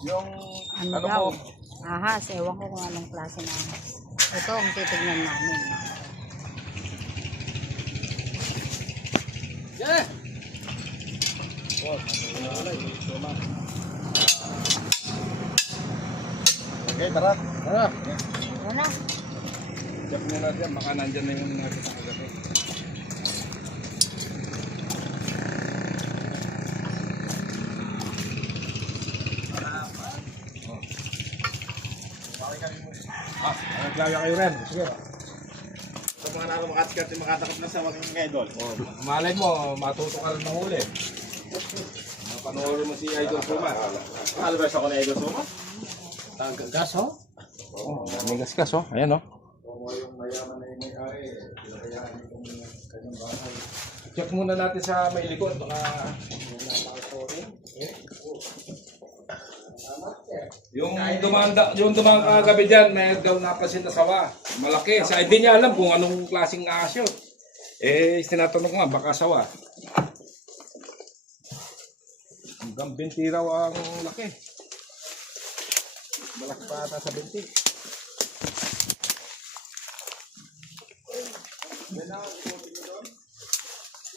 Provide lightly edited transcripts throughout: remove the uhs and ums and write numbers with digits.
Yung Ano ano daw? mo? Ahas, ewan ko kung anong klase na ahas. Ito ang titignan namin. Yeah! Okay, tara. Tara. Ano na? Check muna natin, baka nandyan na yung nakita kagabi. Naglaga kayo rin. Sige. Sa mga naro makatikat yung makatakot na sa mga idol. Oh, malay mo, matuto ka rin mahuli. Panoorin mo si Idol Suma. Alvers ako na idol Suma. Gas, oh? Oh, may gas, oh. Ayan, oh. Check muna natin sa may likod. Baka yung dumaan kagabi dyan, may daw napasin na sawa. Malaki. Sa hindi niya alam kung anong klaseng ahas yun. Eh, tinatanong ko nga, baka sawa. Hanggang 20 raw ang laki. Malaki pa ata sa 20.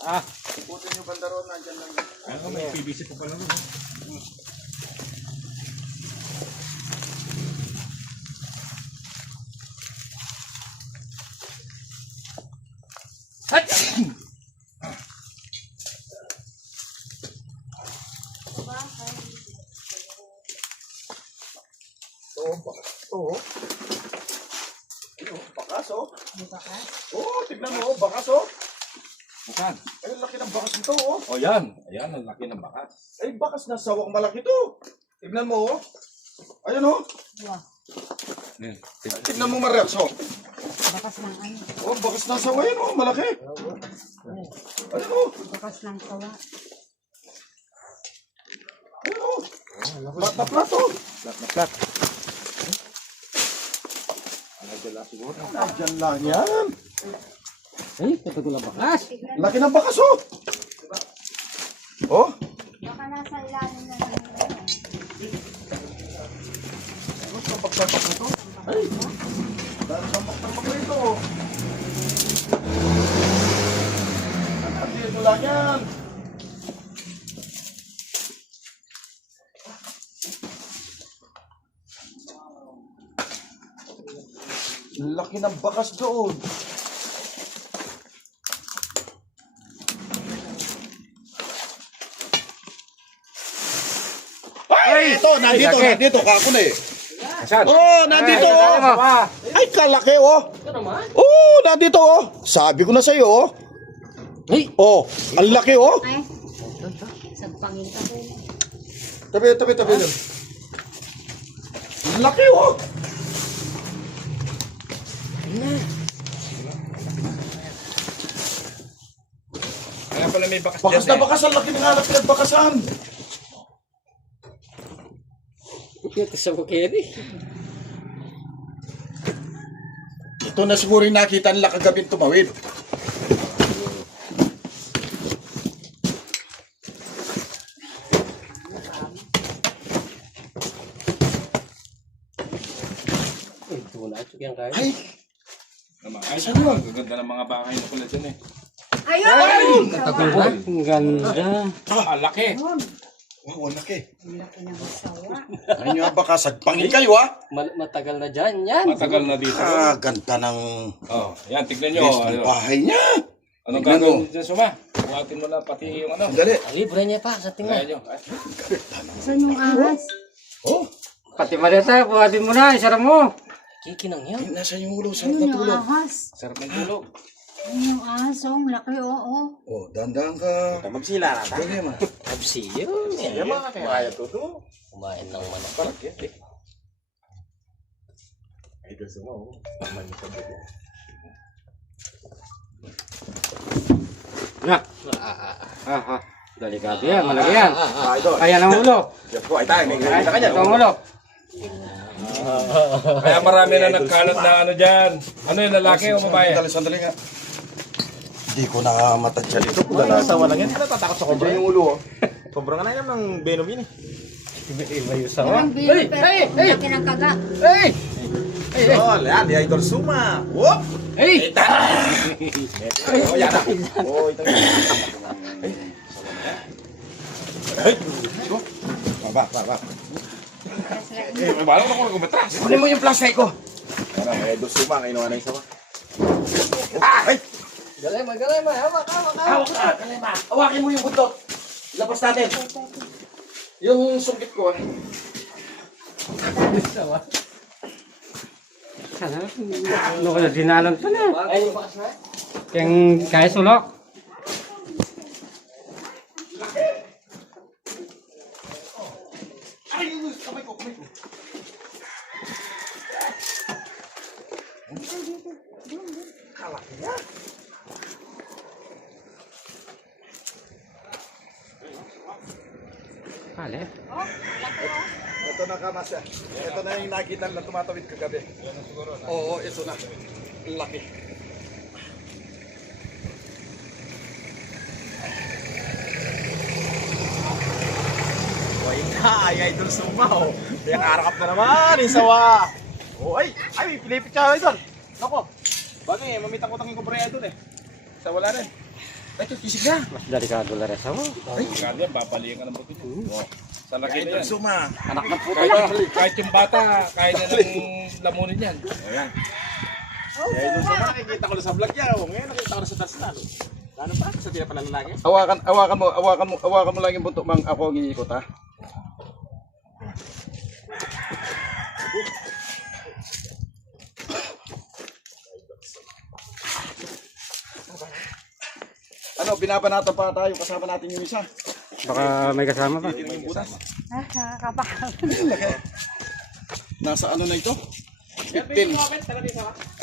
Ah, Putin yung bandaron, nandyan lang. ano may PVC pa pala rin. Bakas oh. May bakas? Oo, tignan mo, bakas oh. Saan? Ay, laki ng bakas nito oh. O yan. Ayan, ang laki ng bakas. Ay, bakas na sawang malaki to. Tignan mo oh. Ayan oh. Wow. Ayan. Tignan mo Mariax oh. Bakas ng ano? Oh, bakas na sawa yan oh, malaki. Ayan oh. Bakas ng sawa. Ayan oh. Plat na plat oh. Plat na plat. Diyan lang yan. Ay, katagal ang bakas. Laki ng bakas oh. Oh. Baka nasa ilalim na lang. Pagsapak na to. Ay. Dahil tambak-tambak na ito oh. Dito lang yan. Laki ng bakas doon. Ay, ito, nandito, kako na eh. Saan? Oh, nandito oh. Ay, kalaki oh. Oh, nandito oh. Sabi ko na sa'yo oh. Ay! Oh, ang laki oh. Ay, sagpangin ka po. Tabi. Ang laki oh. Kaya pala may bakas Bakas dyan na bakas, ang laki ng hanap pinagbakasan. Ito sa bukid eh. Ito na siguro yung nakita nila kagabing tumawid. Ay, Ay, saan yun? Gaganda ng mga bahay na pala dyan eh. Ayun! Ang ganda. Ah, laki. wow, ang laki. Ang laki ng sawa. Ano nyo baka sagpangin kayo ah? Matagal na dyan yan. Matagal na dito. Ah, ganda ng Oh, yan, tignan nyo. best ng bahay niya. Anong Tignan gagawin mo. dyan, Suma? Buhatin mo na pati yung ano. Dali. Ang libre niya pa sa Kaya tingnan. nyo. Ay, Saan yung ahas? Oh, Pati maleta, buhatin mo na, isara mo. Kikinang yan. ay, nasa yung ulo, sarap Ayun na yung tulog. ahas. sarap ng tulog. Ayun yung ahas. Oh, ang laki oo. Oh, dandang ka. Magsila na tayo. Dali man. Absiyo. Kaya to to. Kumain ng manok. Parang yan eh. Na. Delikado yan, malaki yan. Kaya ng ulo. Ay tayo, may gawin na kanya. Ito ang ulo. Kaya marami na nagkalat na ano dyan. Ano yung lalaki o babae? Sandali nga. Hindi ko na matansya dito. Asawa lang yan. Hindi na tatakot sa kobra. Yung ulo oh. Sobrang na yan ng venom yun eh. Iba-iba yung sawa. Parang bilo pero ang laki ng kaga. Hey! Oh, yan, di Idol Suma. Whoop! Hey! Oh, yan na. Oh, ito. Ay! Baba. Eh, may balong ako na kumatras. Kunin mo yung flashlight ko. Ano, may Idol Suma. Kinuha na yung sawa. Ay! Galay ma. Hawak ka. Hawakin mo yung buntot. Labas natin. Yung sungkit ko. Sawa. Sana, ano ka na, dinalan ka na. Ay, yung bakas na. Kaya kaya sulok. Ay, kamay ko. Kale. Ito na kamasa. Ito na yung nakita na tumatawid kagabi. Oo, ito na. Laki. Why na? Ay, Idol Suma, oh. Kaya karakap na naman, isawa. Oh, ay, may pilipit siya, Idol. Nako. Bagay, mamita ko tanging kumpre Idol eh. Sa wala rin. Ay, ito, kisig na. Mas delikado la rin sawa. Ganyan, babalikan ka ng buti. Oh, sa laki na Idol yan. Suma. Anak ng puto Kahit yung bata, kaya na ng lamunin yan. Ayan. Kaya Idol Suma, nakikita ko na sa vlog niya. Oh, ngayon nakita ko na sa Tarsal. Ano pa? Sa tira pala lalaki? Hawakan mo lang yung buntok mang ako ang iikot ha. Ano, binabanatan pa tayo kasama natin yung isa. Baka may kasama pa. Titingnan yung butas. Ah, nakakapakal. Nasa ano na ito? 15.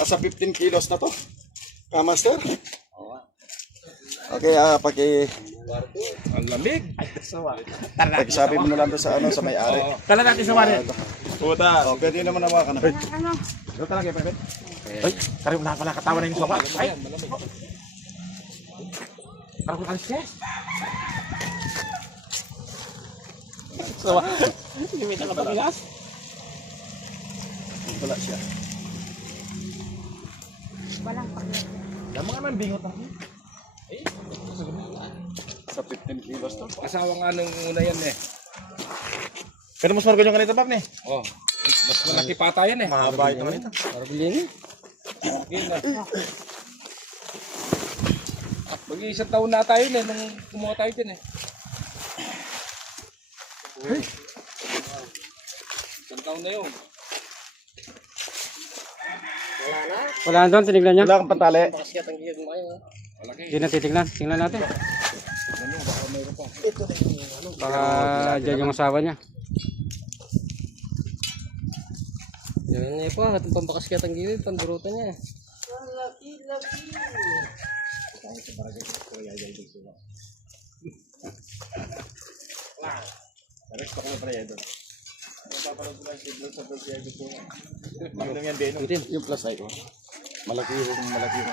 Sa 15 kilos na to. Kamaster? Okay, Ang lamig. pagsabi mo na lang doon sa ano sa may-ari. Tala natin sa wari. Puta. Oh, pwede naman hawakan na. Ano? Ito talaga, Pepe. Ay, karim na pala katawan na yung sawa. Ay, parang kung alis siya. Sawa. Hindi na kapagilas. Wala siya. Walang paklat. Dama nga man bingot ako. Sa 15 kilos to. Asawa nga nung una yan eh. Pero mas margo yung kanita, Pap, ne? Oh, mas malaki pata yan eh. Mahaba ito kanita. Para bilhin eh. Okay na. Mag-iisang taon na tayo eh, nung kumuha tayo din eh. Isang taon na yun. Wala na doon, tinignan niya. Wala kang pantali. Malaki. Hindi na titignan. Tingnan natin. Baka dyan yung asawa niya. Yan na po, itong pambakas kaya ang gilid, pandurutan niya. Resto ko na pala yan doon. Napapanood ko lang si Vlog sa vlog yan gusto mo. Magandang yan din. Yung plus side ko. Malaki yung malaki yung.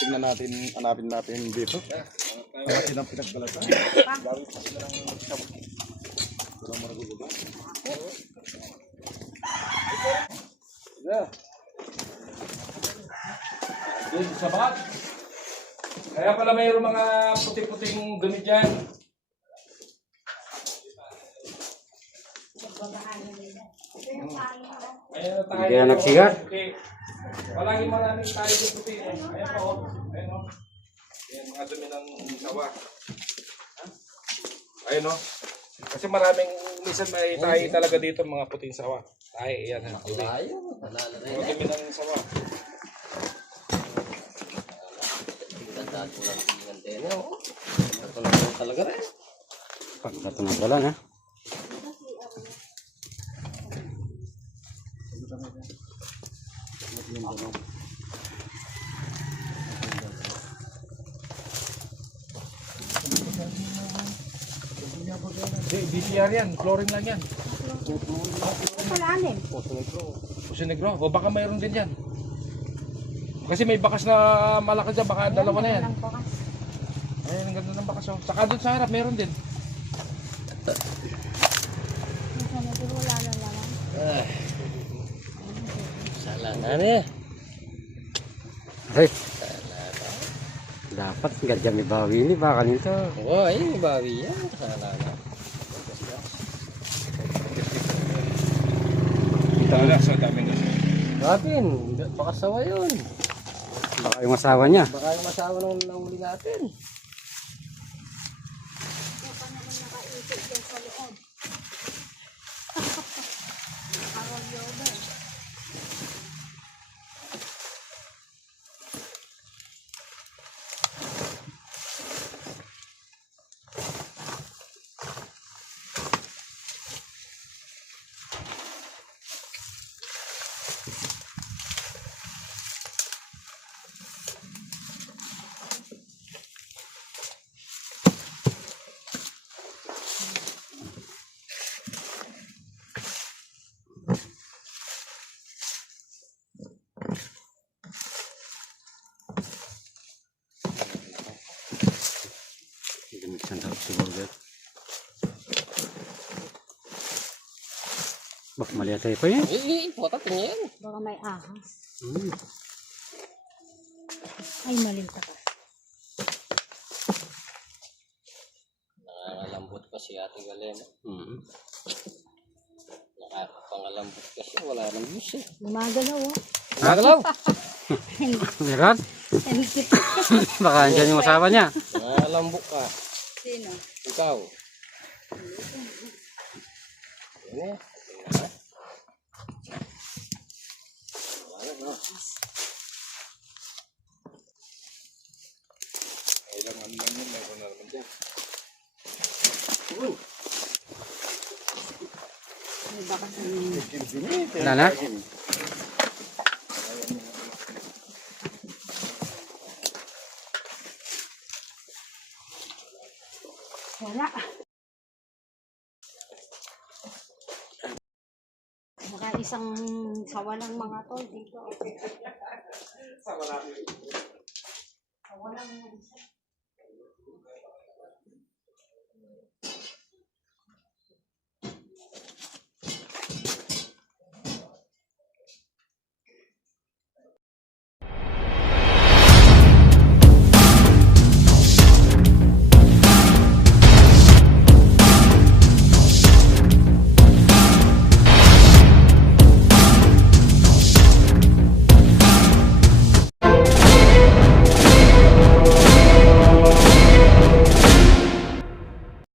Tingnan natin, hanapin natin dito. Malaki ng pinagbalatan. Gawin pa sila ng sabot. Walang maragugulo. Doon sa bag. Kaya pala mayroong mga puti-puting dumi dyan. Ayan na tayo. Hindi na nagsigar. Okay. Palagi maraming tayo sa puti. Ayan pa oh. Ayan oh. Ayan mga dumi ng sawa. Ayan oh. Kasi maraming, minsan may tayo talaga dito mga puting sawa. Tayo, ayan ha. Layo, talala rin. Mga dumi ng sawa. Tandaan ko lang yung antena, oh. Ito na po talaga rin. Pagkato ng galan ha. DCR yan, flooring lang yan. Malalim. Puso negro, o baka mayroon din yan. Kasi may bakas na malaki dyan, baka dalawa na yan. Walang bakas. Ayun, ang ganda ng bakas oh. Saka doon sa harap, meron din. Ano yan? Ay. Dapat ganyan may bawi ni baka nito. Oo, ay, may bawi yan. Kasala na. Tala sa daming aso. Gabin, baka sawa yun. Baka yung asawa niya. Baka yung masawa nung nahuli natin. Bak mali tayo pa yan. Potat niya yan. Baka may ahas. Hmm. Ay, malinta ka. Nangangalambot pa si Ate Galena. Hmm. Nakakapangalambot kasi wala nang bus eh. Lumagalaw, oh. Magalaw! Meron? Baka andyan yung asawa niya. Nangangalambot ka. Sino? Ikaw. Yan eh. Kailangan lang yun, meron na naman dyan. May baka sa Wala na? Wala. Baka isang sawa ng mga tol dito. Sawa lang.